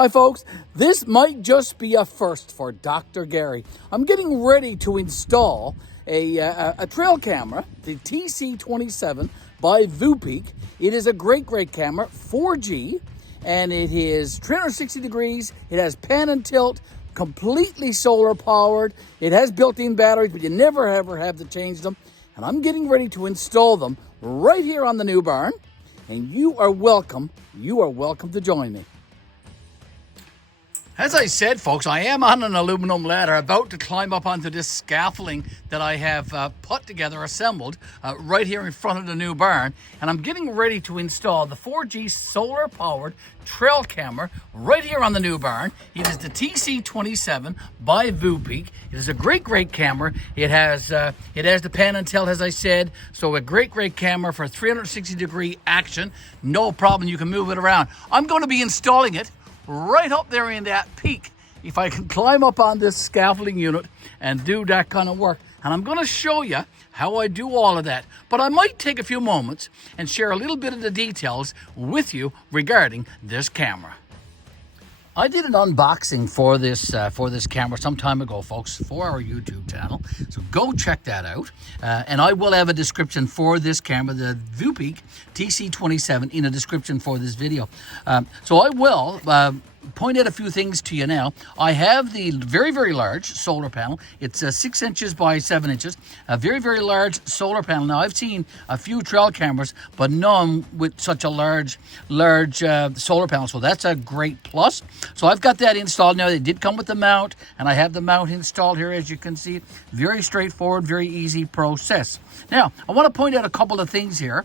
Hi folks, this might just be a first for Dr. Garry. I'm getting ready to install a trail camera, the TC27 by Voopeak. It is a great camera, 4G, and it is 360 degrees. It has pan and tilt, completely solar powered. It has built-in batteries, but you never ever have to change them. And I'm getting ready to install them right here on the new barn. And you are welcome to join me. As I said, folks, I am on an aluminum ladder about to climb up onto this scaffolding that I have put together, assembled right here in front of the new barn. And I'm getting ready to install the 4G solar-powered trail camera right here on the new barn. It is the TC27 by Voopeak. It is a great camera. It has the pan and tilt, as I said, so a great camera for 360-degree action. No problem, you can move it around. I'm going to be installing it right up there in that peak, if I can climb up on this scaffolding unit and do that kind of work. And I'm going to show you how I do all of that. But I might take a few moments and share a little bit of the details with you regarding this camera. I did an unboxing for this camera some time ago, folks, for our YouTube channel. So go check that out. And I will have a description for this camera, the Voopeak TC27, in a description for this video. So I will point out a few things to you now. I have the very large solar panel. It's 6 inches by 7 inches. A very large solar panel. Now, I've seen a few trail cameras, but none with such a large solar panel. So that's a great plus. So I've got that installed now. They did come with the mount, and I have the mount installed here, as you can see. Very straightforward, very easy process. Now, I want to point out a couple of things here.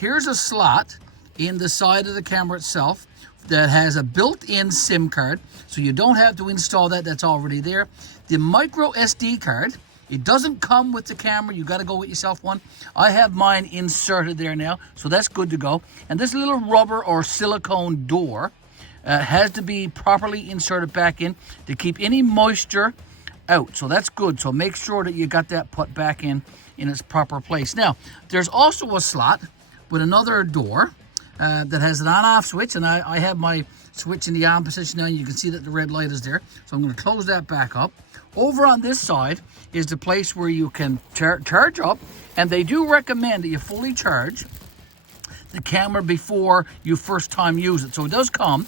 Here's a slot in the side of the camera itself that has a built-in SIM card, so you don't have to install that. That's already there. The micro SD card, it doesn't come with the camera. You got to go get yourself one. I have mine inserted there now, so that's good to go. And this little rubber or silicone door has to be properly inserted back in to keep any moisture out. So that's good. So make sure that you got that put back in its proper place. Now, there's also a slot with another door that has an on-off switch, and I have my switch in the on position now. You can see that the red light is there. So I'm going to close that back up. Over on this side is the place where you can charge up, and they do recommend that you fully charge the camera before you first time use it. So it does come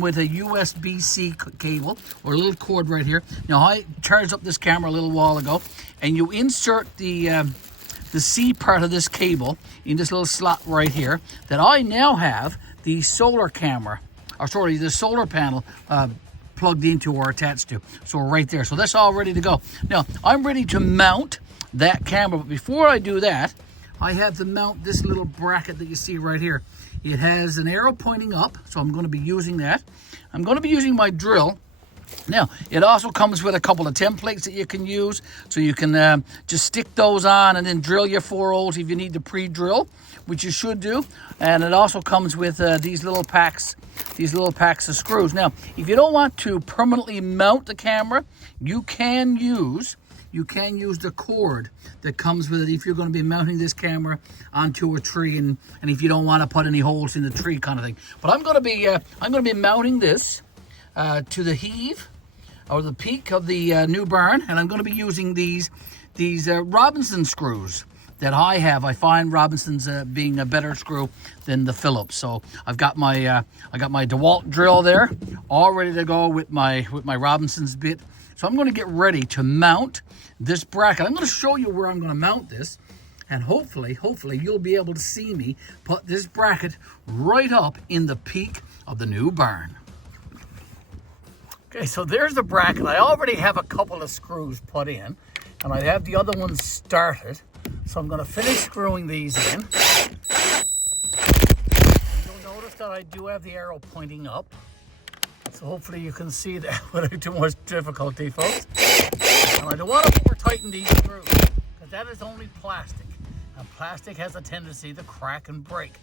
with a USB-C cable or a little cord right here. Now, I charged up this camera a little while ago, and you insert the C part of this cable in this little slot right here that I now have the solar camera, or sorry, the solar panel plugged into or attached to. So right there. So that's all ready to go. Now, I'm ready to mount that camera, but before I do that, I have to mount this little bracket that you see right here. It has an arrow pointing up, so I'm going to be using that. I'm going to be using my drill. Now, it also comes with a couple of templates that you can use, so you can just stick those on and then drill your 4 holes if you need to pre-drill, which you should do. And it also comes with these little packs of screws. Now, if you don't want to permanently mount the camera, you can use the cord that comes with it if you're going to be mounting this camera onto a tree, and if you don't want to put any holes in the tree kind of thing. But I'm going to be mounting this to the heave or the peak of the new barn, and I'm going to be using these Robinson screws that I have. I find Robinson's being a better screw than the Phillips. So I've got my DeWalt drill there, all ready to go with my Robinson's bit. So I'm going to get ready to mount this bracket. I'm going to show you where I'm going to mount this, and hopefully you'll be able to see me put this bracket right up in the peak of the new barn. Okay, so there's the bracket. I already have a couple of screws put in, and I have the other ones started. So I'm going to finish screwing these in. You'll notice that I do have the arrow pointing up. So hopefully you can see that without too much difficulty, folks. And I don't want to over-tighten these screws, because that is only plastic. And plastic has a tendency to crack and break.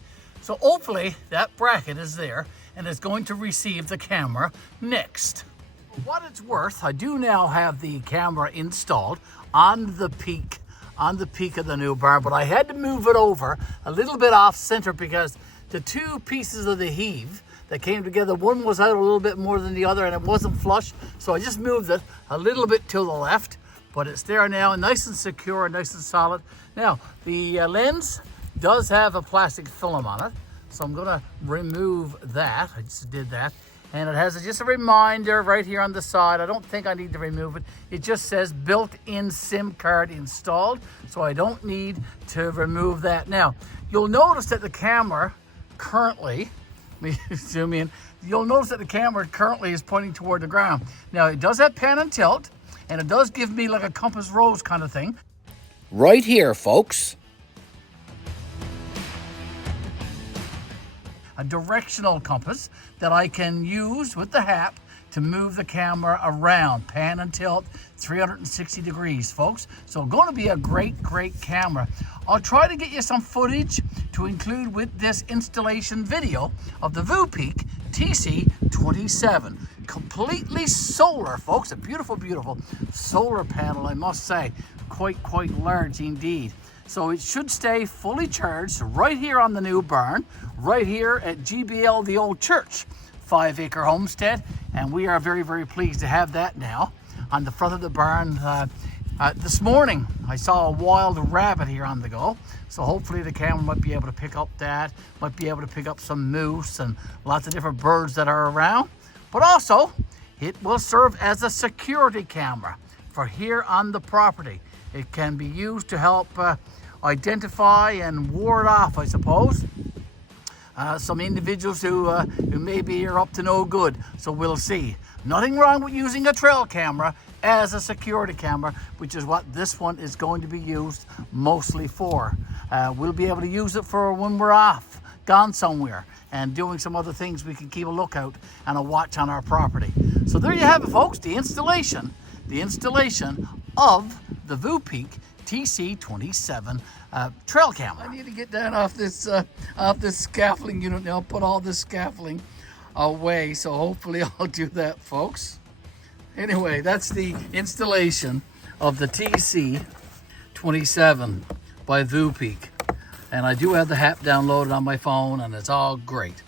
So hopefully that bracket is there and is going to receive the camera next. For what it's worth, I do now have the camera installed on the peak of the new barn, but I had to move it over a little bit off center because the two pieces of the heave that came together. One was out a little bit more than the other and it wasn't flush. So I just moved it a little bit to the left, but it's there now, nice and secure, nice and solid. Now, the lens does have a plastic film on it. So I'm gonna remove that. I just did that. And it has just a reminder right here on the side. I don't think I need to remove it. It just says built-in SIM card installed. So I don't need to remove that. Now, you'll notice that the camera currently, let me zoom in. You'll notice that the camera currently is pointing toward the ground. Now, it does have pan and tilt, and it does give me like a compass rose kind of thing. Right here, folks. A directional compass that I can use with the app to move the camera around, pan and tilt 360 degrees, folks. So going to be a great camera. I'll try to get you some footage to include with this installation video of the Voopeak TC27. Completely solar, folks. A beautiful solar panel, I must say. Quite large indeed. So it should stay fully charged right here on the new barn, right here at GBL, the old church, 5-acre homestead. And we are very pleased to have that now on the front of the barn. This morning, I saw a wild rabbit here on the go. So hopefully the camera might be able to pick up that, might be able to pick up some moose and lots of different birds that are around. But also, it will serve as a security camera for here on the property. It can be used to help identify and ward off, I suppose, some individuals who maybe are up to no good. So we'll see. Nothing wrong with using a trail camera as a security camera, which is what this one is going to be used mostly for. We'll be able to use it for when we're off, gone somewhere, and doing some other things. We can keep a lookout and a watch on our property. So there you have it, folks, the installation of the Voopeak TC27 trail camera. I need to get down off this scaffolding unit now, put all this scaffolding away, so hopefully I'll do that, folks. Anyway, that's the installation of the TC27 by Voopeak. And I do have the app downloaded on my phone, and it's all great.